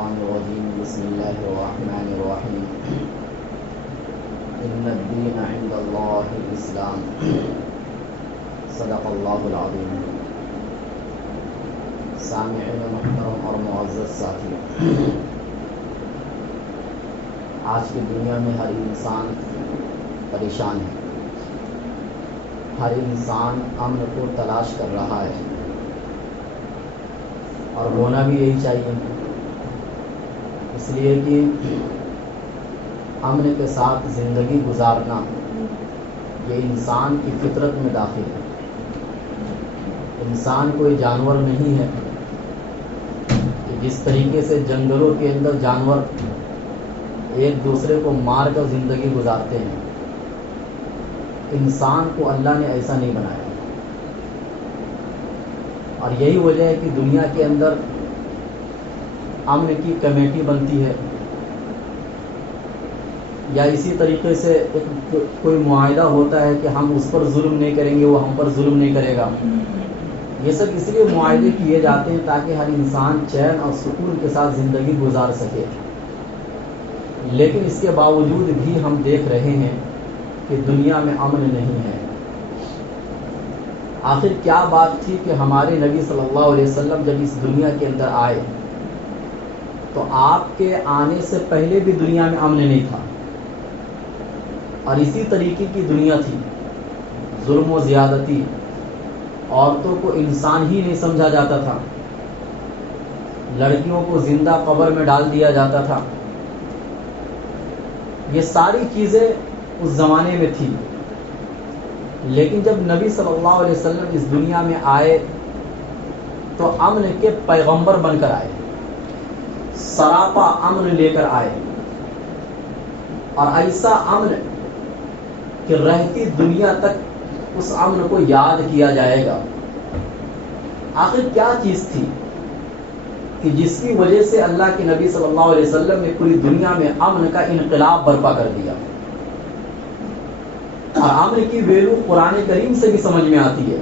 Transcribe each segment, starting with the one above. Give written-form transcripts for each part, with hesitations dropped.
الشيطان الرجيم بسم الله الرحمن الرحيم إن الدين عند الله الإسلام صدق الله العظيم. سامعین محترم اور معزز ساتھی، آج کی دنیا میں ہر انسان پریشان ہے، ہر انسان امن کو تلاش کر رہا ہے اور ہونا بھی یہی چاہیے، اس لیے کہ امن کے ساتھ زندگی گزارنا یہ انسان کی فطرت میں داخل ہے. انسان کوئی جانور نہیں ہے کہ جس طریقے سے جنگلوں کے اندر جانور ایک دوسرے کو مار کر زندگی گزارتے ہیں، انسان کو اللہ نے ایسا نہیں بنایا. اور یہی وجہ ہے کہ دنیا کے اندر امن کی کمیٹی بنتی ہے، یا اسی طریقے سے کوئی معاہدہ ہوتا ہے کہ ہم اس پر ظلم نہیں کریں گے، وہ ہم پر ظلم نہیں کرے گا. یہ سب اس لیے معاہدے کیے جاتے ہیں تاکہ ہر انسان چین اور سکون کے ساتھ زندگی گزار سکے. لیکن اس کے باوجود بھی ہم دیکھ رہے ہیں کہ دنیا میں امن نہیں ہے. آخر کیا بات تھی کہ ہمارے نبی صلی اللہ علیہ وسلم جب اس دنیا کے اندر آئے تو آپ کے آنے سے پہلے بھی دنیا میں امن نہیں تھا، اور اسی طریقے کی دنیا تھی. ظلم و زیادتی، عورتوں کو انسان ہی نہیں سمجھا جاتا تھا، لڑکیوں کو زندہ قبر میں ڈال دیا جاتا تھا. یہ ساری چیزیں اس زمانے میں تھی. لیکن جب نبی صلی اللہ علیہ وسلم اس دنیا میں آئے تو امن کے پیغمبر بن کر آئے، سراپا امن لے کر آئے، اور ایسا امن کہ رہتی دنیا تک اس امن کو یاد کیا جائے گا. آخر کیا چیز تھی کہ جس کی وجہ سے اللہ کے نبی صلی اللہ علیہ وسلم نے پوری دنیا میں امن کا انقلاب برپا کر دیا. اور امن کی ویلو قرآن کریم سے بھی سمجھ میں آتی ہے.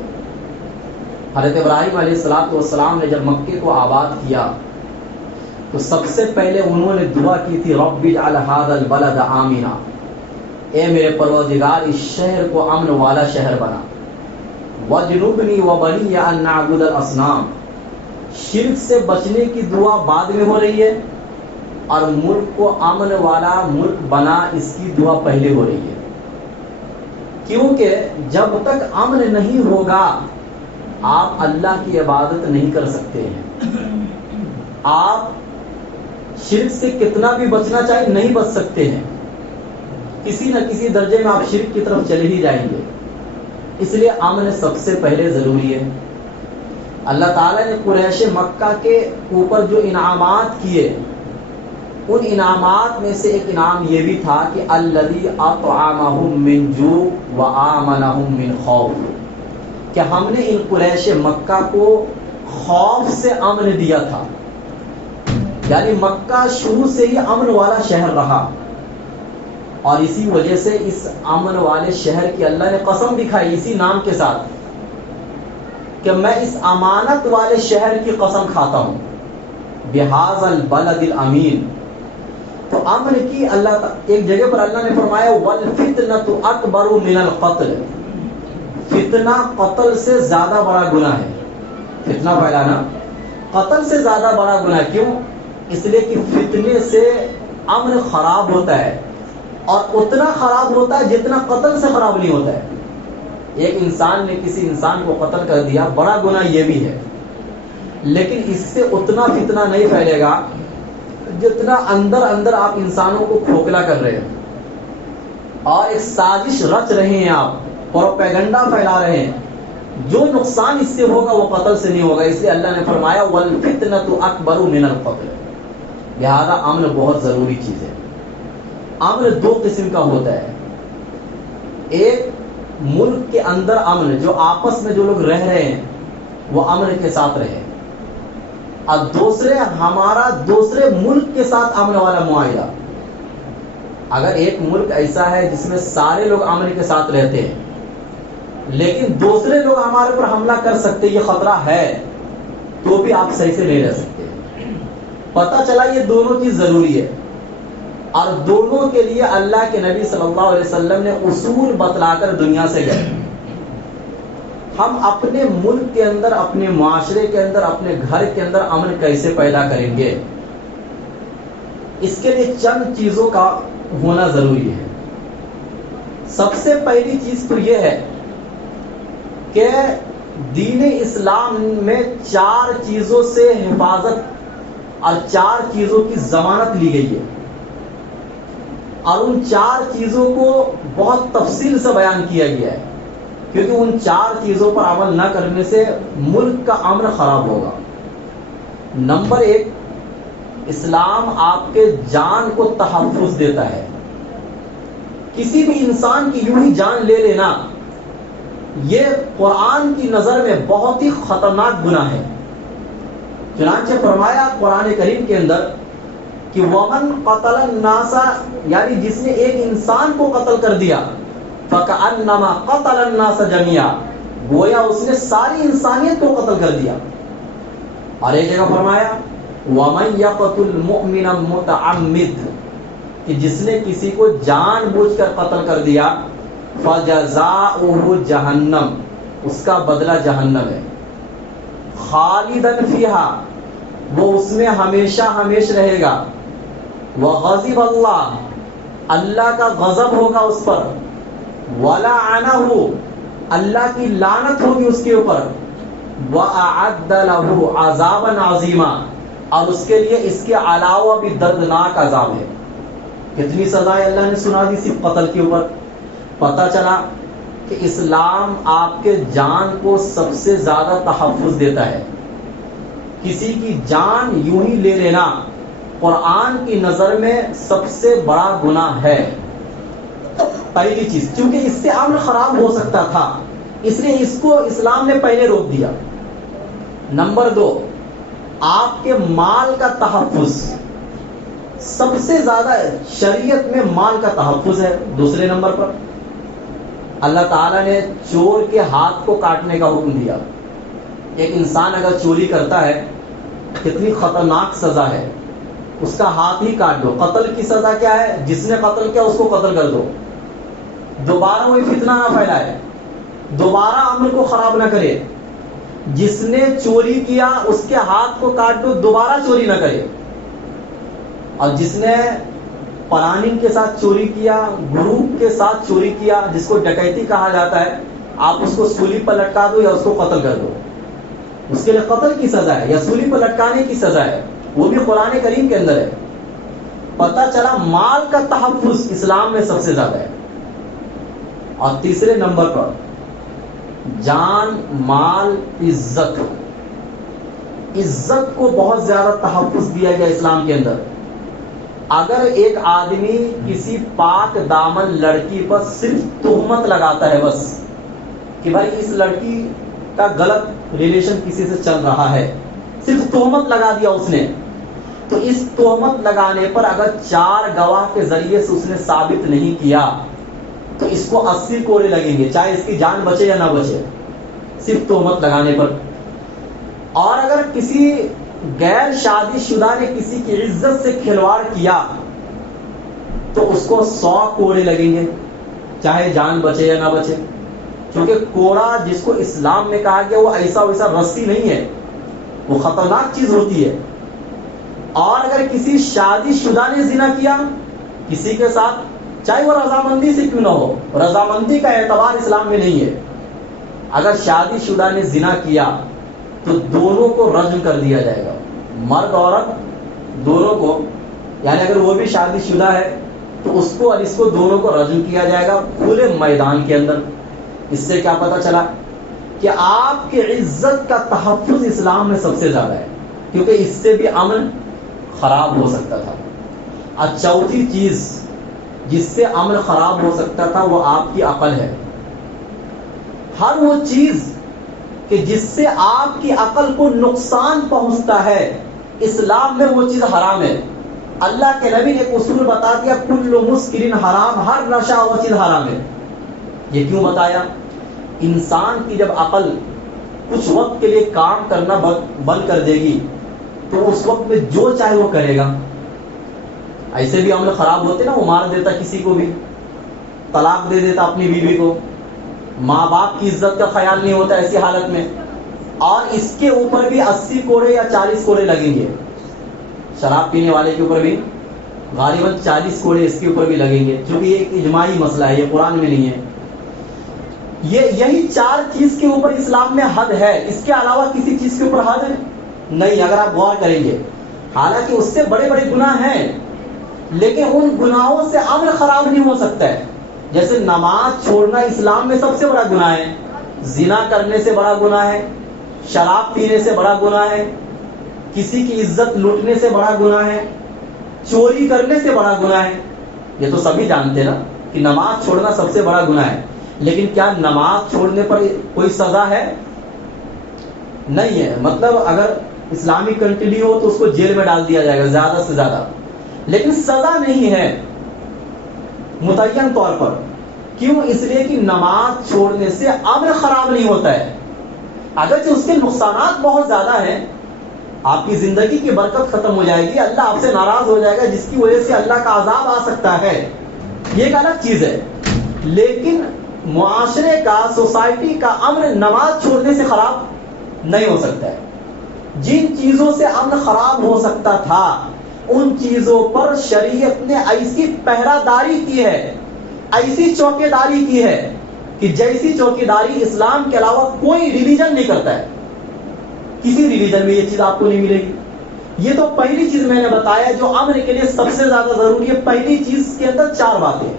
حضرت ابراہیم علیہ السلام نے جب مکے کو آباد کیا تو سب سے پہلے انہوں نے دعا کی تھی، رب اجعل ھذا البلد آمنا، اے میرے پروردگار اس شہر کو امن والا شہر بنا. وجنبنی وبنی ان نعبد الاصنام، شرک سے بچنے کی دعا بعد میں ہو رہی ہے، اور ملک کو امن والا ملک بنا اس کی دعا پہلے ہو رہی ہے. کیونکہ جب تک امن نہیں ہوگا آپ اللہ کی عبادت نہیں کر سکتے ہیں. آپ شرک سے کتنا بھی بچنا چاہے نہیں بچ سکتے ہیں، کسی نہ کسی درجے میں آپ شرک کی طرف چلے ہی جائیں گے. اس لیے امن سب سے پہلے ضروری ہے. اللہ تعالیٰ نے قریش مکہ کے اوپر جو انعامات کیے، ان انعامات میں سے ایک انعام یہ بھی تھا کہ الذی اطعمہم من جوع وآمنہم من خوف، کہ ہم نے ان قریش مکہ کو خوف سے امن دیا تھا. یعنی مکہ شروع سے ہی امن والا شہر رہا، اور اسی وجہ سے اس امن والے شہر کی اللہ نے قسم دکھائی اسی نام کے ساتھ کہ میں اس امانت والے شہر کی قسم کھاتا ہوں، بہذا البلد الامین. تو امن کی اللہ ایک جگہ پر اللہ نے فرمایا والفتنۃ اکبر من القتل، فتنہ قتل سے زیادہ بڑا گناہ ہے. فتنہ پھیلانا قتل سے زیادہ بڑا گناہ. کیوں؟ اس لیے کہ فتنے سے امن خراب ہوتا ہے، اور اتنا خراب ہوتا ہے جتنا قتل سے خراب نہیں ہوتا ہے. ایک انسان نے کسی انسان کو قتل کر دیا، بڑا گناہ یہ بھی ہے، لیکن اس سے اتنا فتنہ نہیں پھیلے گا جتنا اندر اندر آپ انسانوں کو کھوکھلا کر رہے ہیں اور ایک سازش رچ رہے ہیں، آپ پروپیگنڈا پھیلا رہے ہیں. جو نقصان اس سے ہوگا وہ قتل سے نہیں ہوگا. اس لیے اللہ نے فرمایا والفتنۃ اکبر من القتل. لہذا امن بہت ضروری چیز ہے. امن دو قسم کا ہوتا ہے. ایک ملک کے اندر امن، جو آپس میں جو لوگ رہ رہے ہیں وہ امن کے ساتھ رہے، اور دوسرے ہمارا دوسرے ملک کے ساتھ امن والا معاہدہ. اگر ایک ملک ایسا ہے جس میں سارے لوگ امن کے ساتھ رہتے ہیں لیکن دوسرے لوگ ہمارے پر حملہ کر سکتے، یہ خطرہ ہے، تو بھی آپ صحیح سے نہیں رہ سکتے. پتہ چلا یہ دونوں چیز ضروری ہے، اور دونوں کے لیے اللہ کے نبی صلی اللہ علیہ وسلم نے اصول بتلا کر دنیا سے گئے۔ ہم اپنے ملک کے اندر، اپنے معاشرے کے اندر، اپنے گھر کے اندر امن کیسے پیدا کریں گے، اس کے لیے چند چیزوں کا ہونا ضروری ہے۔ سب سے پہلی چیز تو یہ ہے کہ دین اسلام میں 4 چیزوں سے حفاظت اور 4 چیزوں کی ضمانت لی گئی ہے، اور ان 4 چیزوں کو بہت تفصیل سے بیان کیا گیا ہے، کیونکہ ان 4 چیزوں پر عمل نہ کرنے سے ملک کا امن خراب ہوگا۔ نمبر 1، اسلام آپ کے جان کو تحفظ دیتا ہے۔ کسی بھی انسان کی یوں ہی جان لے لینا، یہ قرآن کی نظر میں بہت ہی خطرناک گناہ ہے۔ چنانچہ فرمایا قرآن کریم کے اندر کہ ومن قتل الناس، یعنی جس نے ایک انسان کو قتل کر دیا، فکأنما قتل الناس جميعا، گویا اس نے ساری انسانیت کو قتل کر دیا۔ اور ایک جگہ فرمایا ومن یقتل مؤمنا متعمد، کہ جس نے کسی کو جان بوجھ کر قتل کر دیا، فجزاؤہ جہنم، اس کا بدلہ جہنم ہے، خالدن فیہا، وہ اس میں ہمیشہ ہمیش رہے گا، وغضب اللہ، اللہ کا غضب ہوگا اس پر، ولعنہ، اللہ کی لعنت ہوگی اس کے اوپر، وأعد له عذابا عظیما، اور اس کے لیے اس کے علاوہ بھی دردناک عذاب ہے۔ کتنی سزائیں اللہ نے سنا دی صرف قتل کے اوپر۔ پتہ چلا کہ اسلام آپ کے جان کو سب سے زیادہ تحفظ دیتا ہے۔ کسی کی جان یوں ہی لے لینا قرآن کی نظر میں سب سے بڑا گناہ ہے۔ پہلی چیز، کیونکہ اس سے امن خراب ہو سکتا تھا، اس لیے اس کو اسلام نے پہلے روک دیا۔ نمبر 2، آپ کے مال کا تحفظ، سب سے زیادہ شریعت میں مال کا تحفظ ہے۔ دوسرے نمبر پر اللہ تعالیٰ نے چور کے ہاتھ کو کاٹنے کا حکم دیا۔ ایک انسان اگر چوری کرتا ہے، کتنی خطرناک سزا ہے، اس کا ہاتھ ہی کاٹ دو۔ قتل کی سزا کیا ہے؟ جس نے قتل کیا اس کو قتل کر دو، دوبارہ وہی فتنہ نہ پھیلائے، دوبارہ امن کو خراب نہ کرے۔ جس نے چوری کیا اس کے ہاتھ کو کاٹ دو، دوبارہ چوری نہ کرے۔ اور جس نے پلاننگ کے ساتھ چوری کیا، گروپ کے ساتھ چوری کیا، جس کو ڈکیتی کہا جاتا ہے، آپ اس کو سولی پر لٹکا دو یا اس کو قتل کر دو، اس کے لیے قتل کی سزا ہے یا سولی پر لٹکانے کی سزا ہے، وہ بھی قرآن کریم کے اندر ہے۔ پتہ چلا مال کا تحفظ اسلام میں سب سے زیادہ ہے۔ اور تیسرے نمبر پر جان، مال، عزت، عزت کو بہت زیادہ تحفظ دیا گیا اسلام کے اندر۔ اگر ایک آدمی کسی پاک دامن لڑکی پر صرف تہمت لگاتا ہے، بس کہ بھائی اس لڑکی کا غلط ریلیشن کسی سے چل رہا ہے، صرف تہمت لگا دیا اس نے، تو اس تہمت لگانے پر اگر 4 گواہ کے ذریعے سے اس نے ثابت نہیں کیا تو اس کو 80 کوڑے لگیں گے، چاہے اس کی جان بچے یا نہ بچے، صرف تہمت لگانے پر۔ اور اگر کسی غیر شادی شدہ نے کسی کی عزت سے کھلواڑ کیا تو اس کو 100 کوڑے لگیں گے، چاہے جان بچے یا نہ بچے، کیونکہ کوڑا جس کو اسلام میں کہا گیا وہ ایسا ویسا رسی نہیں ہے، وہ خطرناک چیز ہوتی ہے۔ اور اگر کسی شادی شدہ نے زنا کیا کسی کے ساتھ، چاہے وہ رضامندی سے کیوں نہ ہو، رضامندی کا اعتبار اسلام میں نہیں ہے، اگر شادی شدہ نے زنا کیا تو دونوں کو رجم کر دیا جائے گا، مرد عورت دونوں کو، یعنی اگر وہ بھی شادی شدہ ہے تو اس کو اور اس کو دونوں کو رجم کیا جائے گا کھلے میدان کے اندر۔ اس سے کیا پتہ چلا کہ آپ کی عزت کا تحفظ اسلام میں سب سے زیادہ ہے، کیونکہ اس سے بھی امن خراب ہو سکتا تھا۔ اور چوتھی چیز جس سے امن خراب ہو سکتا تھا وہ آپ کی عقل ہے۔ ہر وہ چیز کہ جس سے آپ کی عقل کو نقصان پہنچتا ہے، اسلام میں وہ چیز حرام ہے۔ اللہ کے نبی نے ایک اصول بتا دیا، کل مسکر حرام، ہر نشہ وہ چیز حرام ہے۔ یہ کیوں بتایا؟ انسان کی جب عقل کچھ وقت کے لیے کام کرنا بند کر دے گی تو اس وقت میں جو چاہے وہ کرے گا. ایسے بھی عمل خراب ہوتے نا, وہ مار دیتا کسی کو بھی, طلاق دے دیتا اپنی بیوی کو, ماں باپ کی عزت کا خیال نہیں ہوتا ایسی حالت میں, اور اس کے اوپر بھی 80 کوڑے یا 40 کوڑے لگیں گے. شراب پینے والے کے اوپر بھی غالباً 40 کوڑے اس کے اوپر بھی لگیں گے, چونکہ یہ ایک اجماعی مسئلہ ہے, یہ قرآن میں نہیں ہے. یہی 4 چیز کے اوپر اسلام میں حد ہے, اس کے علاوہ کسی چیز کے اوپر حد نہیں, اگر آپ غور کریں گے. حالانکہ اس سے بڑے بڑے گناہ ہیں, لیکن ان گناہوں سے عمل خراب نہیں ہو سکتا ہے. جیسے نماز چھوڑنا اسلام میں سب سے بڑا گناہ ہے, زنا کرنے سے بڑا گناہ ہے, شراب پینے سے بڑا گناہ ہے, کسی کی عزت لوٹنے سے بڑا گناہ ہے, چوری کرنے سے بڑا گناہ ہے. یہ تو سبھی جانتے نا کہ نماز چھوڑنا سب سے بڑا گناہ ہے. لیکن کیا نماز چھوڑنے پر کوئی سزا ہے؟ نہیں ہے. مطلب اگر اسلامی کنٹری ہو تو اس کو جیل میں ڈال دیا جائے گا زیادہ سے زیادہ, لیکن سزا نہیں ہے متعین طور پر. کیوں؟ اس لیے کہ نماز چھوڑنے سے عمل خراب نہیں ہوتا ہے, اگرچہ اس کے نقصانات بہت زیادہ ہیں. آپ کی زندگی کی برکت ختم ہو جائے گی, اللہ آپ سے ناراض ہو جائے گا, جس کی وجہ سے اللہ کا عذاب آ سکتا ہے, یہ ایک الگ چیز ہے. لیکن معاشرے کا, سوسائٹی کا امن نماز چھوڑنے سے خراب نہیں ہو سکتا ہے. جن چیزوں سے امن خراب ہو سکتا تھا ان چیزوں پر شریعت نے ایسی پہرہ داری کی ہے, ایسی چوکیداری کی ہے کہ جیسی چوکیداری اسلام کے علاوہ کوئی ریلیجن نہیں کرتا ہے. کسی ریلیجن میں یہ چیز آپ کو نہیں ملے گی. یہ تو پہلی چیز میں نے بتایا جو امن کے لیے سب سے زیادہ ضروری ہے. پہلی چیز کے اندر 4 باتیں: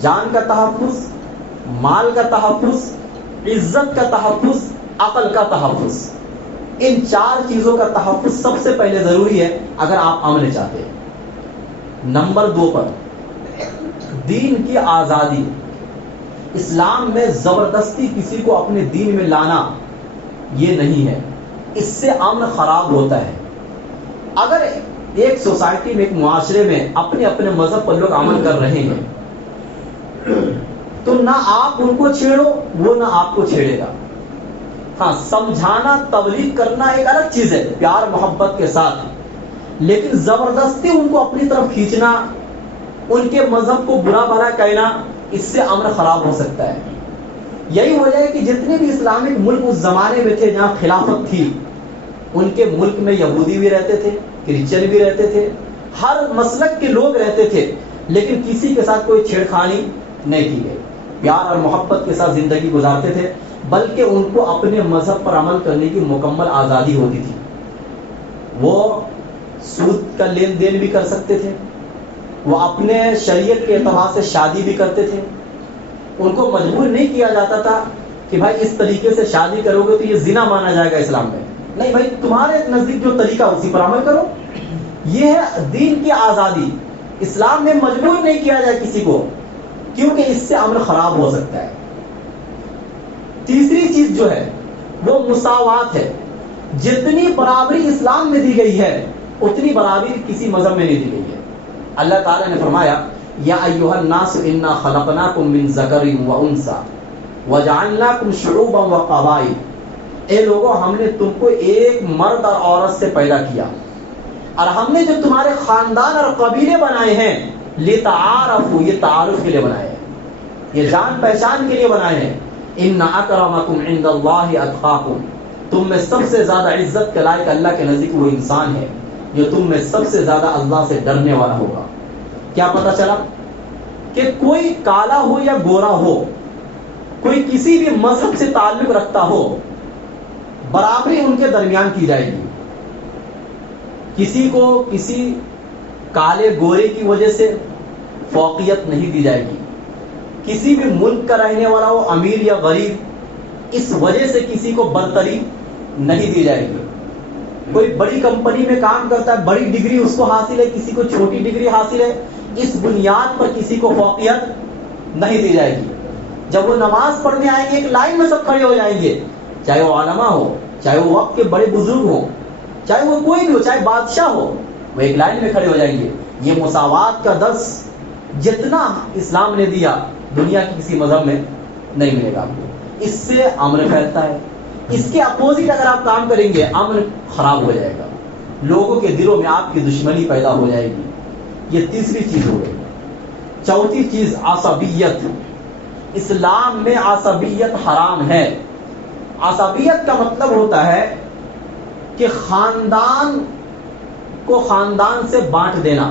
جان کا تحفظ, مال کا تحفظ, عزت کا تحفظ, عقل کا تحفظ. ان 4 چیزوں کا تحفظ سب سے پہلے ضروری ہے اگر آپ امن چاہتے ہیں. نمبر 2 پر دین کی آزادی. اسلام میں زبردستی کسی کو اپنے دین میں لانا یہ نہیں ہے, اس سے امن خراب ہوتا ہے. اگر ایک سوسائٹی میں, ایک معاشرے میں اپنے اپنے مذہب پر لوگ عمل کر رہے ہیں تو نہ آپ ان کو چھیڑو, وہ نہ آپ کو چھیڑے گا. ہاں, سمجھانا, تبلیغ کرنا ایک الگ چیز ہے پیار محبت کے ساتھ, لیکن زبردستی ان کو اپنی طرف کھینچنا, ان کے مذہب کو برا بھلا کہنا, اس سے امن خراب ہو سکتا ہے. یہی وجہ ہے کہ جتنے بھی اسلامک ملک اس زمانے میں تھے جہاں خلافت تھی, ان کے ملک میں یہودی بھی رہتے تھے, کرسچن بھی رہتے تھے, ہر مسلک کے لوگ رہتے تھے, لیکن کسی کے ساتھ کوئی چھیڑخانی نہیں کی گئی. پیار اور محبت کے ساتھ زندگی گزارتے تھے, بلکہ ان کو اپنے مذہب پر عمل کرنے کی مکمل آزادی ہوتی تھی. وہ سود کا لین دین بھی کر سکتے تھے, وہ اپنے شریعت کے اعتبار سے شادی بھی کرتے تھے. ان کو مجبور نہیں کیا جاتا تھا کہ بھائی اس طریقے سے شادی کرو گے تو یہ زنا مانا جائے گا اسلام میں. نہیں بھائی, تمہارے نزدیک جو طریقہ اسی پر عمل کرو. یہ ہے دین کی آزادی. اسلام میں مجبور نہیں کیا جائے کسی کو, کیونکہ اس سے امن خراب ہو سکتا ہے. تیسری چیز جو ہے وہ مساوات ہے. جتنی برابری اسلام میں دی گئی ہے اتنی برابری کسی مذہب میں نہیں دی گئی ہے. اللہ تعالیٰ نے فرمایا یا ایھا الناس انا خلقناکم من ذکر و انثی وجعلناکم شعوبا وقبائل. اے لوگوں, ہم نے تم کو ایک مرد اور عورت سے پیدا کیا, اور ہم نے جو تمہارے خاندان اور قبیلے بنائے ہیں لتعارفوا, یہ تعارف کے لیے بنائے ہیں, یہ جان پہچان کے لیے بنائے ہیں. ان اکرمکم عند اللہ اتقاکم, تم میں سب سے زیادہ عزت کے لائق اللہ کے نزدیک وہ انسان ہے جو تم میں سب سے زیادہ اللہ سے ڈرنے والا ہوگا. کیا پتہ چلا کہ کوئی کالا ہو یا گورا ہو, کوئی کسی بھی مذہب سے تعلق رکھتا ہو, برابری ان کے درمیان کی جائے گی. کسی کو کسی کالے گورے کی وجہ سے فوقیت نہیں دی جائے گی. کسی بھی ملک کا رہنے والا ہو, امیر یا غریب, اس وجہ سے کسی کو برتری نہیں دی جائے گی. کوئی بڑی کمپنی میں کام کرتا ہے, بڑی ڈگری اس کو حاصل ہے, کسی کو چھوٹی ڈگری حاصل ہے, اس بنیاد پر کسی کو فوقیت نہیں دی جائے گی. جب وہ نماز پڑھنے آئیں گے ایک لائن میں سب کھڑے ہو جائیں گے, چاہے وہ علماء ہو, چاہے وہ وقت کے بڑے بزرگ ہو, چاہے وہ کوئی بھی ہو, چاہے بادشاہ ہو, وہ ایک لائن میں کھڑے ہو جائیں گے. یہ مساوات کا درس جتنا اسلام نے دیا دنیا کی کسی مذہب میں نہیں ملے گا آپ کو. اس سے امن پھیلتا ہے. اس کے اپوزٹ اگر آپ کام کریں گے امن خراب ہو جائے گا. لوگوں کے دلوں میں آپ کی دشمنی پیدا ہو جائے گی. یہ تیسری چیز ہو گئی. چوتھی چیز عصبیت. اسلام میں عصبیت حرام ہے. عصبیت کا مطلب ہوتا ہے کہ خاندان کو خاندان سے بانٹ دینا.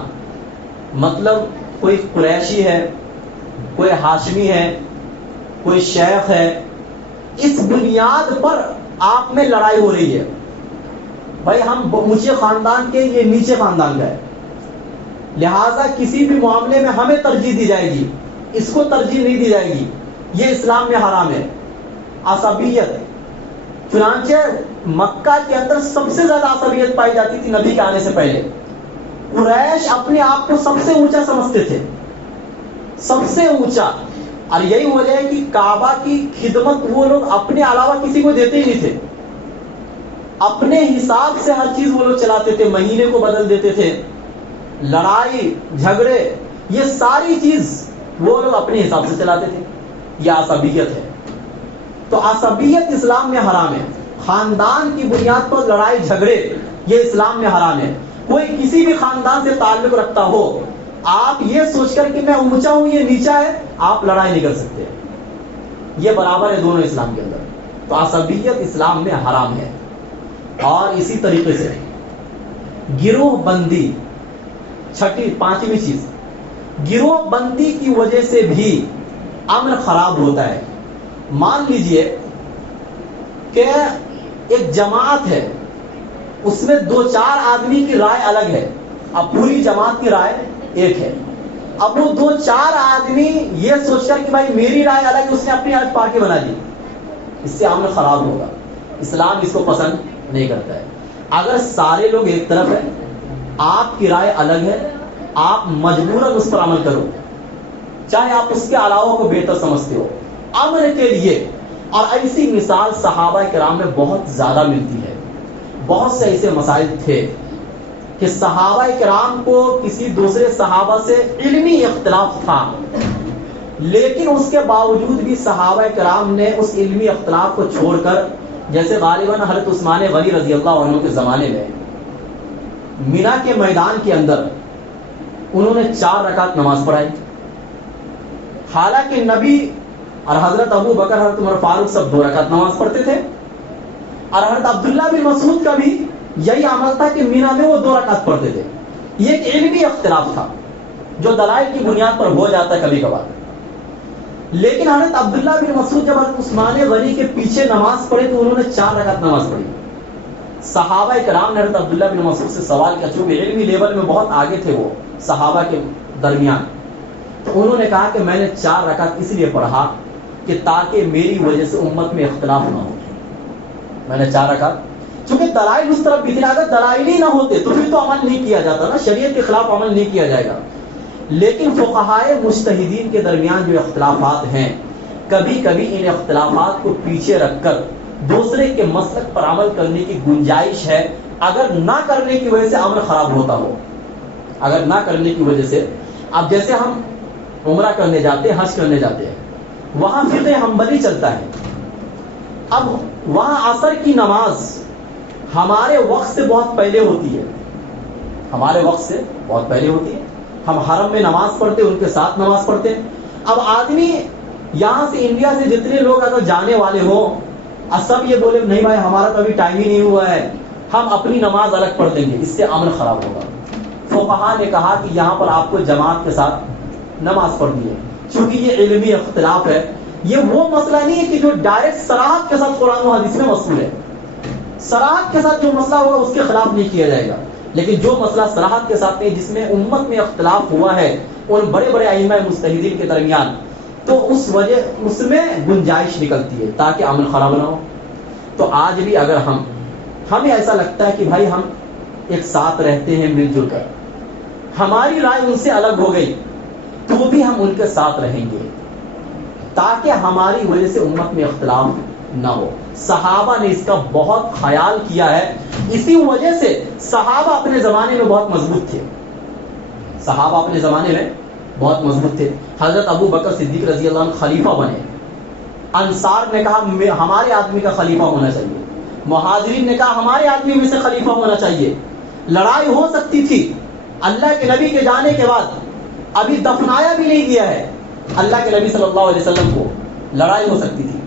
مطلب کوئی قریشی ہے, کوئی ہاشمی ہے, کوئی شیخ ہے, اس بنیاد پر آپ میں لڑائی ہو رہی ہے. بھائی ہم اونچے خاندان کے, یہ نیچے خاندان کا ہے, لہذا کسی بھی معاملے میں ہمیں ترجیح دی جائے گی, اس کو ترجیح نہیں دی جائے گی. یہ اسلام میں حرام ہے. عصبیت. چنانچہ مکہ کے اندر سب سے زیادہ عصبیت پائی جاتی تھی نبی کے آنے سے پہلے. قریش اپنے آپ کو سب سے اونچا سمجھتے تھے, سب سے اونچا. اور یہی وجہ ہے کہ کعبہ کی خدمت وہ لوگ اپنے علاوہ کسی کو دیتے ہی نہیں تھے. اپنے حساب سے ہر چیز وہ لوگ چلاتے تھے, مہینے کو بدل دیتے تھے. لڑائی جھگڑے یہ ساری چیز وہ لوگ اپنے حساب سے چلاتے تھے. یہ عصبیت ہے. تو عصبیت اسلام میں حرام ہے. خاندان کی بنیاد پر لڑائی جھگڑے یہ اسلام میں حرام ہے. کوئی کسی بھی خاندان سے تعلق رکھتا ہو, آپ یہ سوچ کر کہ میں اونچا ہوں یہ نیچا ہے, آپ لڑائی نہیں کر سکتے. یہ برابر ہے دونوں اسلام کے اندر. تو عصبیت اسلام میں حرام ہے. اور اسی طریقے سے گروہ بندی. پانچویں چیز, گروہ بندی کی وجہ سے بھی امن خراب ہوتا ہے. مان لیجئے کہ ایک جماعت ہے, اس میں 2-4 آدمی کی رائے الگ ہے. اب پوری جماعت کی رائے ایک ہے. اب وہ 2-4 آدمی یہ سوچ کر کہ بھائی میری رائے الگ ہے, اس نے اپنی الگ پارٹی بنا دی. اس سے امن خراب ہوگا. اسلام اس کو پسند نہیں کرتا ہے. اگر سارے لوگ ایک طرف ہیں, آپ کی رائے الگ ہے, آپ مجبوراً اس پر عمل کرو, چاہے آپ اس کے علاوہ کو بہتر سمجھتے ہو, امن کے لیے. اور ایسی مثال صحابہ کرام میں بہت زیادہ ملتی ہے. بہت سے ایسے مسائل تھے کہ صحابہ کرام کو کسی دوسرے صحابہ سے علمی اختلاف تھا, لیکن اس کے باوجود بھی صحابہ کرام نے اس علمی اختلاف کو چھوڑ کر, جیسے غالباً حضرت عثمان غنی رضی اللہ عنہ کے زمانے میں مینا کے میدان کے اندر انہوں نے 4 رکعت نماز پڑھائی. حالانکہ نبی اور حضرت ابو بکر, حضرت عمر فاروق سب 2 رکعت نماز پڑھتے تھے. اور حضرت عبداللہ بن مسعود کا بھی یہی عمل تھا کہ مینا میں وہ 2 رکعت پڑھتے تھے. یہ ایک علمی اختلاف تھا جو دلائل کی بنیاد پر ہو جاتا ہے کبھی کبھار. لیکن حضرت عبداللہ بن مسعود جب حضرت عثمان غنی کے پیچھے نماز پڑھی تو انہوں نے 4 رکعت نماز پڑھی. صحابہ کرام نے حضرت عبداللہ بن مسعود سے سوال کیا, چونکہ علمی لیول میں بہت آگے تھے وہ صحابہ کے درمیان, تو انہوں نے کہا کہ میں نے 4 رکعت اس لیے پڑھا کہ تاکہ میری وجہ سے امت میں اختلاف نہ ہو. میں نے 4 رکعت, چونکہ دلائل اس طرف بھی تھے, اگر دلائل ہی نہ ہوتے تو پھر تو عمل نہیں کیا جاتا نا, شریعت کے خلاف عمل نہیں کیا جائے گا. لیکن فقہائے مجتہدین کے درمیان جو اختلافات ہیں, کبھی کبھی ان اختلافات کو پیچھے رکھ کر دوسرے کے مسلک پر عمل کرنے کی گنجائش ہے, اگر نہ کرنے کی وجہ سے عمل خراب ہوتا ہو. اگر نہ کرنے کی وجہ سے, اب جیسے ہم عمرہ کرنے جاتے ہیں, حج کرنے جاتے ہیں, وہاں فقہ حنبلی چلتا ہے. اب وہاں عصر کی نماز ہمارے وقت سے بہت پہلے ہوتی ہے, ہمارے وقت سے بہت پہلے ہوتی ہے. ہم حرم میں نماز پڑھتے, ان کے ساتھ نماز پڑھتے. اب آدمی یہاں سے انڈیا سے جتنے لوگ اگر جانے والے ہوں, سب یہ بولے نہیں بھائی ہمارا تو ابھی ٹائم ہی نہیں ہوا ہے, ہم اپنی نماز الگ پڑھ دیں گے, اس سے امن خراب ہوگا. فقہا نے کہا کہ یہاں پر آپ کو جماعت کے ساتھ نماز پڑھنی ہے, چونکہ یہ علمی اختلاف ہے. یہ وہ مسئلہ نہیں ہے کہ جو ڈائریکٹ صراحت کے ساتھ قرآن و حدیث میں مذکور ہے. صراحت کے ساتھ جو مسئلہ ہوگا اس کے خلاف نہیں کیا جائے گا, لیکن جو مسئلہ صراحت کے ساتھ نہیں, جس میں امت میں اختلاف ہوا ہے ان بڑے بڑے ائمہ مجتہدین کے درمیان, تو اس میں گنجائش نکلتی ہے تاکہ عمل خراب نہ ہو. تو آج بھی اگر ہمیں ایسا لگتا ہے کہ بھائی ہم ایک ساتھ رہتے ہیں مل جل کر, ہماری رائے ان سے الگ ہو گئی, تو بھی ہم ان کے ساتھ رہیں گے تاکہ ہماری وجہ سے امت میں اختلاف نہ ہو. صحابہ نے اس کا بہت خیال کیا ہے, اسی وجہ سے صحابہ اپنے زمانے میں بہت مضبوط تھے. صحابہ اپنے زمانے میں بہت مضبوط تھے. حضرت ابو بکر صدیق رضی اللہ عنہ خلیفہ بنے, انصار نے کہا ہمارے آدمی کا خلیفہ ہونا چاہیے, مہاجرین نے کہا ہمارے آدمی میں سے خلیفہ ہونا چاہیے. لڑائی ہو سکتی تھی، اللہ کے نبی کے جانے کے بعد ابھی دفنایا بھی نہیں گیا ہے اللہ کے نبی صلی اللہ علیہ وسلم کو، لڑائی ہو سکتی تھی،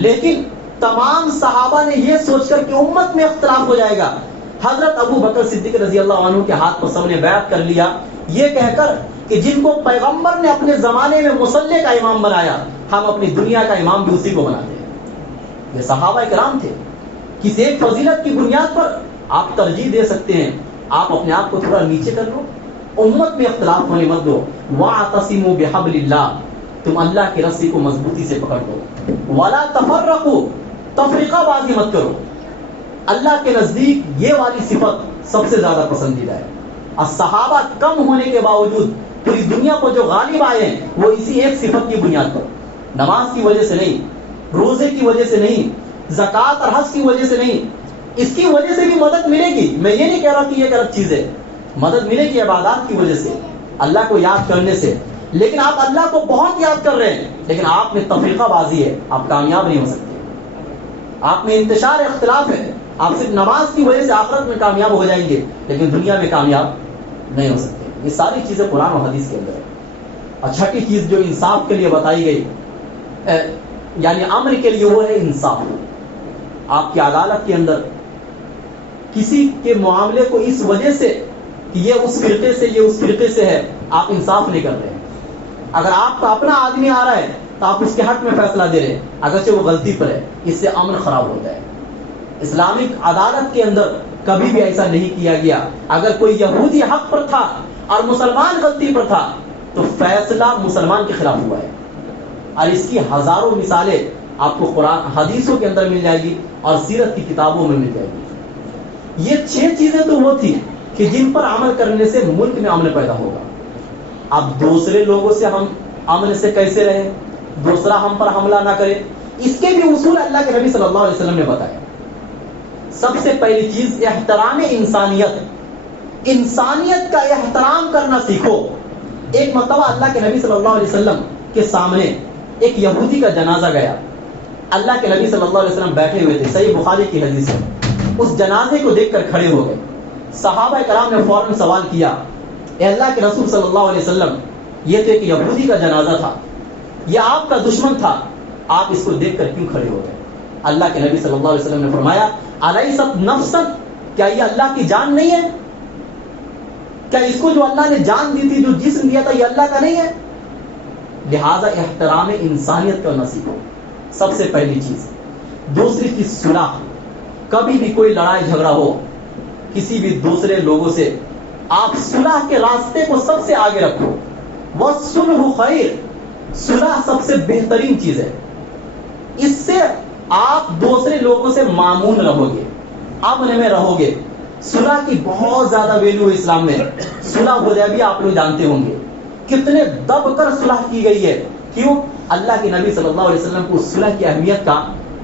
لیکن تمام صحابہ نے یہ سوچ کر کہ امت میں اختلاف ہو جائے گا، حضرت ابو بکر صدیق رضی اللہ عنہ کے ہاتھ پر سب نے بیعت کر لیا، یہ کہہ کر کہ جن کو پیغمبر نے اپنے زمانے میں مصلی کا امام بنایا، ہم اپنی دنیا کا امام بھی اسی کو بناتے ہیں۔ یہ صحابہ کرام تھے۔ کسی ایک فضیلت کی بنیاد پر آپ ترجیح دے سکتے ہیں، آپ اپنے آپ کو تھوڑا نیچے کر لو، امت میں اختلاف ہونے مت دو۔ وَاعْتَصِمُوا بِحَبْلِ اللَّهِ، تم اللہ کی رسی کو مضبوطی سے پکڑ لو۔ وَلَا تَفَرَّقُوا، تفریقہ بازی مت کرو۔ اللہ کے نزدیک یہ والی صفت سب سے زیادہ پسندیدہ ہے۔ الصحابہ کم ہونے کے باوجود پوری دنیا پر جو غالب آئے ہیں وہ اسی ایک صفت کی بنیاد پر، نماز کی وجہ سے نہیں، روزے کی وجہ سے نہیں، زکوٰۃ اور حج کی وجہ سے نہیں، اس کی وجہ سے بھی مدد ملے گی، میں یہ نہیں کہہ رہا کہ یہ غلط چیز ہے، مدد ملے گی عبادات کی وجہ سے، اللہ کو یاد کرنے سے، لیکن آپ اللہ کو بہت یاد کر رہے ہیں لیکن آپ میں تفریقہ بازی ہے، آپ کامیاب نہیں ہو سکتے، آپ میں انتشار اختلاف ہے، آپ صرف نماز کی وجہ سے آخرت میں کامیاب ہو جائیں گے لیکن دنیا میں کامیاب نہیں ہو سکتے۔ یہ ساری چیزیں قرآن و حدیث کے اندر ہے۔ اور چھٹی چیز جو انصاف کے لیے بتائی گئی، یعنی امر کے لیے، وہ ہے انصاف۔ آپ کی عدالت کے اندر کسی کے معاملے کو اس وجہ سے کہ یہ اس فرقے سے، یہ اس فرقے سے ہے، آپ انصاف نہیں کر رہے ہیں۔ اگر آپ کا اپنا آدمی آ رہا ہے تو آپ اس کے حق میں فیصلہ دے رہے ہیں اگرچہ وہ غلطی پر ہے، اس سے امن خراب ہوتا ہے۔ اسلامک عدالت کے اندر کبھی بھی ایسا نہیں کیا گیا، اگر کوئی یہودی حق پر تھا اور مسلمان غلطی پر تھا تو فیصلہ مسلمان کے خلاف ہوا ہے، اور اس کی ہزاروں مثالیں آپ کو قرآن حدیثوں کے اندر مل جائے گی اور سیرت کی کتابوں میں مل جائے گی۔ یہ 6 چیزیں تو وہ تھی کہ جن پر عمل کرنے سے ملک میں امن پیدا ہوگا۔ اب دوسرے لوگوں سے ہم امن سے کیسے رہیں، دوسرا ہم پر حملہ نہ کرے، اس کے بھی اصول اللہ کے نبی صلی اللہ علیہ وسلم نے بتایا۔ سب سے پہلی چیز احترام انسانیت، انسانیت کا احترام کرنا سیکھو۔ ایک مرتبہ اللہ کے نبی صلی اللہ علیہ وسلم کے سامنے ایک یہودی کا جنازہ گیا، اللہ کے نبی صلی اللہ علیہ وسلم بیٹھے ہوئے تھے، صحیح بخاری کی حدیث ہے، اس جنازے کو دیکھ کر کھڑے ہو گئے۔ صحابہ کرام نے فوراً سوال کیا، اے اللہ کے رسول صلی اللہ علیہ وسلم، یہ تو ایک یہودی کا جنازہ تھا، یہ آپ کا دشمن تھا، آپ اس کو دیکھ کر کیوں کھڑے ہو گئے؟ اللہ کے نبی صلی اللہ علیہ وسلم نے فرمایا، الیست نفسا، کیا یہ اللہ کی جان نہیں ہے؟ کیا اس کو جو اللہ نے جان دی تھی، جو جسم دیا تھا، یہ اللہ کا نہیں ہے؟ لہذا احترام انسانیت کا نصیب ہو، سب سے پہلی چیز۔ دوسری چیز صلح، کبھی بھی کوئی لڑائی جھگڑا ہو کسی بھی دوسرے لوگوں سے، آپ صلح کے راستے کو سب سے آگے رکھو۔ والصلح خیر، صلح سب سے بہترین چیز ہے، اس سے آپ دوسرے لوگوں سے مامون رہو گے، امن میں رہو گے۔ صلح کی بہت زیادہ ویلیو ہے اسلام میں۔ صلح حدیبیہ آپ لوگ جانتے ہوں گے کتنے دب کر صلح کی گئی ہے، کیوں؟ اللہ کے نبی صلی اللہ علیہ وسلم کو صلح کی اہمیت کا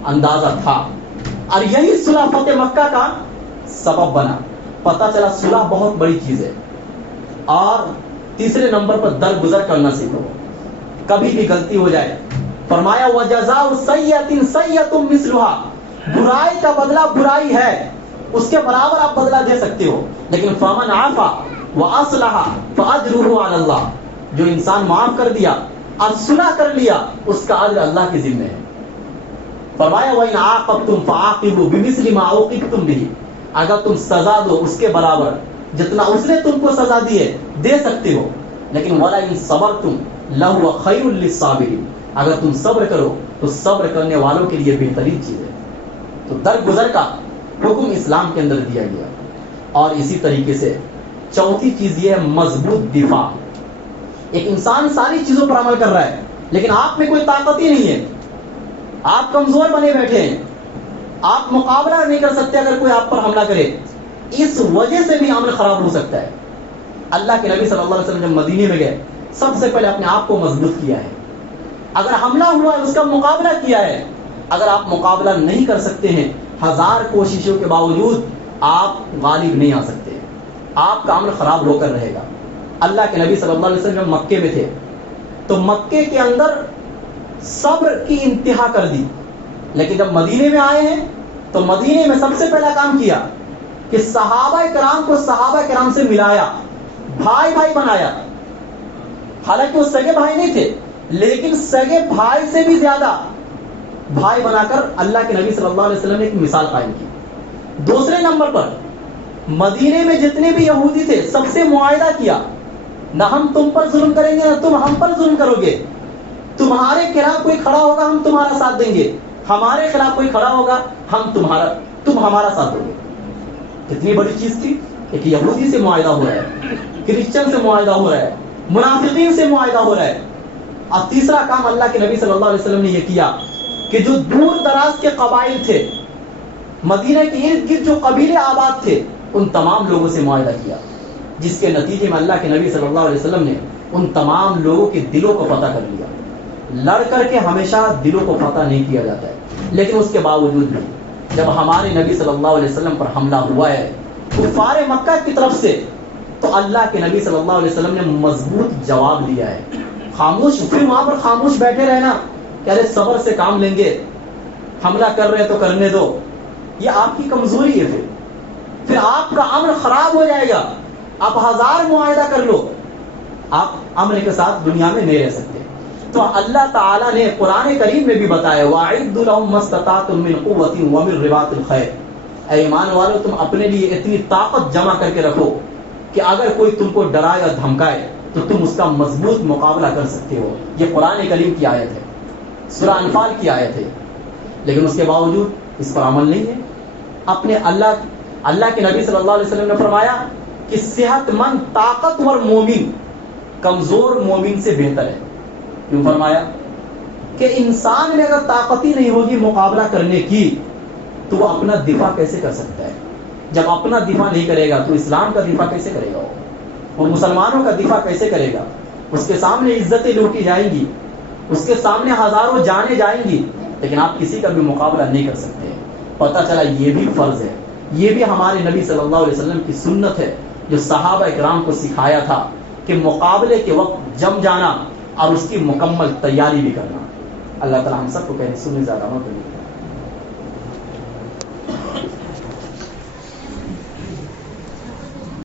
اندازہ تھا، اور یہی صلح فتح مکہ کا سبب بنا، پتہ چلا صلح بہت بڑی چیز ہے۔ اور تیسرے نمبر پر درگزر کرنا سیکھو، کبھی بھی غلطی ہو جائے، فرمایا وَجَزَاءُ سَیِّئَةٍ سَیِّئَةٌ مِثْلُهَا، برائی کا بدلہ برائی ہے، اس کے برابر آپ بدلہ دے سکتے ہو، لیکن فَمَنْ عَفَا وَأَصْلَحَ فَأَجْرُهُ عَلَى اللَّهِ، جو انسان معاف کر دیا اور صلح کر لیا، اس کا اجر اللہ کے ذمہ ہے۔ فرمایا وَإِنْ عَاقَبْتُمْ فَعَاقِبُوا بِمِثْلِ مَا عُوقِبْتُمْ بِهِ، اگر تم سزا دو اس کے برابر جتنا اس نے تم کو سزا دی ہے دے سکتے ہو، لیکن وَلَئِنْ صَبَرْتُمْ لَهُوَ خَيْرٌ لِلصَّابِرِينَ، اگر تم صبر کرو تو صبر کرنے والوں کے لیے بہترین چیز ہے۔ تو درگزر کا حکم اسلام کے اندر دیا گیا۔ اور اسی طریقے سے چوتھی چیز یہ ہے مضبوط دفاع۔ ایک انسان ساری چیزوں پر عمل کر رہا ہے لیکن آپ میں کوئی طاقت ہی نہیں ہے، آپ کمزور بنے بیٹھے ہیں، آپ مقابلہ نہیں کر سکتے اگر کوئی آپ پر حملہ کرے، اس وجہ سے بھی عمل خراب ہو سکتا ہے۔ اللہ کے نبی صلی اللہ علیہ وسلم جب مدینے میں گئے، سب سے پہلے اپنے آپ کو مضبوط کیا ہے، اگر حملہ ہوا ہے اس کا مقابلہ کیا ہے۔ اگر آپ مقابلہ نہیں کر سکتے ہیں، 1000 کوششوں کے باوجود آپ غالب نہیں آ سکتے، آپ کا عمل خراب ہو کر رہے گا۔ اللہ کے نبی صلی اللہ علیہ وسلم جب مکے میں تھے تو مکے کے اندر صبر کی انتہا کر دی، لیکن جب مدینے میں آئے ہیں تو مدینے میں سب سے پہلا کام کیا کہ صحابہ کرام کو صحابہ کرام سے ملایا، بھائی بھائی بنایا. حالانکہ وہ سگے بھائی نہیں تھے، لیکن سگے بھائی سے بھی زیادہ بھائی بنا کر اللہ کے نبی صلی اللہ علیہ وسلم نے ایک مثال قائم کی. دوسرے نمبر پر مدینے میں جتنے بھی یہودی تھے سب سے معاہدہ کیا، نہ ہم تم پر ظلم کریں گے نہ تم ہم پر ظلم کرو گے. تمہارے خلاف کوئی کھڑا ہوگا ہم تمہارا ساتھ دیں گے، ہمارے خلاف کوئی کھڑا ہوگا تم ہمارا ساتھ دو گے. کتنی بڑی چیز تھی. ایک یہودی سے معاہدہ ہو رہا ہے، کرسچن سے معاہدہ ہو رہا ہے، منافقین سے معاہدہ ہو رہا ہے. اور تیسرا کام اللہ کے نبی صلی اللہ علیہ وسلم نے یہ کیا کہ جو دور دراز کے قبائل تھے، مدینہ کے ارد گرد جو قبیلے آباد تھے، ان تمام لوگوں سے معاہدہ کیا، جس کے نتیجے میں اللہ کے نبی صلی اللہ علیہ وسلم نے ان تمام لوگوں کے دلوں کو فتح کر لیا. لڑ کر کے ہمیشہ دلوں کو فتح نہیں کیا جاتا ہے، لیکن اس کے باوجود بھی جب ہمارے نبی صلی اللہ علیہ وسلم پر حملہ ہوا ہے کفار مکہ کی طرف سے، تو اللہ کے نبی صلی اللہ علیہ وسلم نے مضبوط جواب دیا ہے. خاموش پھر وہاں پر خاموش بیٹھے رہنا کہ ارے صبر سے کام لیں گے، حملہ کر رہے تو کرنے دو، یہ آپ کی کمزوری ہے. پھر آپ کا امن خراب ہو جائے گا. آپ ہزار معاہدہ کر لو، آپ امن کے ساتھ دنیا میں نہیں رہ سکتے. تو اللہ تعالیٰ نے قرآن کریم میں بھی بتایا وَأَعِدُّوا لَهُم مَّا اسْتَطَعْتُم مِّن قُوَّةٍ وَمِن رِّبَاطِ الْخَيْلِ. اے ایمان والو، تم اپنے لیے اتنی طاقت جمع کر کے رکھو کہ اگر کوئی تم کو ڈرائے اور دھمکائے تو تم اس کا مضبوط مقابلہ کر سکتے ہو. یہ قرآن کریم کی آیت ہے، سورہ انفال کی آیت ہے. لیکن اس کے باوجود اس پر عمل نہیں ہے. اپنے اللہ کے نبی صلی اللہ علیہ وسلم نے فرمایا کہ صحت مند طاقتور مومن کمزور مومن سے بہتر ہے. کیوں فرمایا؟ کہ انسان میں اگر طاقت ہی نہیں ہوگی مقابلہ کرنے کی تو وہ اپنا دفاع کیسے کر سکتا ہے؟ جب اپنا دفاع نہیں کرے گا تو اسلام کا دفاع کیسے کرے گا؟ وہ مسلمانوں کا دفاع کیسے کرے گا؟ اس کے سامنے عزتیں لوٹی جائیں گی، اس کے سامنے ہزاروں جانیں جائیں گی، لیکن آپ کسی کا بھی مقابلہ نہیں کر سکتے. پتہ چلا یہ بھی فرض ہے، یہ بھی ہمارے نبی صلی اللہ علیہ وسلم کی سنت ہے جو صحابہ اکرام کو سکھایا تھا کہ مقابلے کے وقت جم جانا اور اس کی مکمل تیاری بھی کرنا. اللہ تعالی ہم سب کو کہنے سننے زیادہ عمل کرنے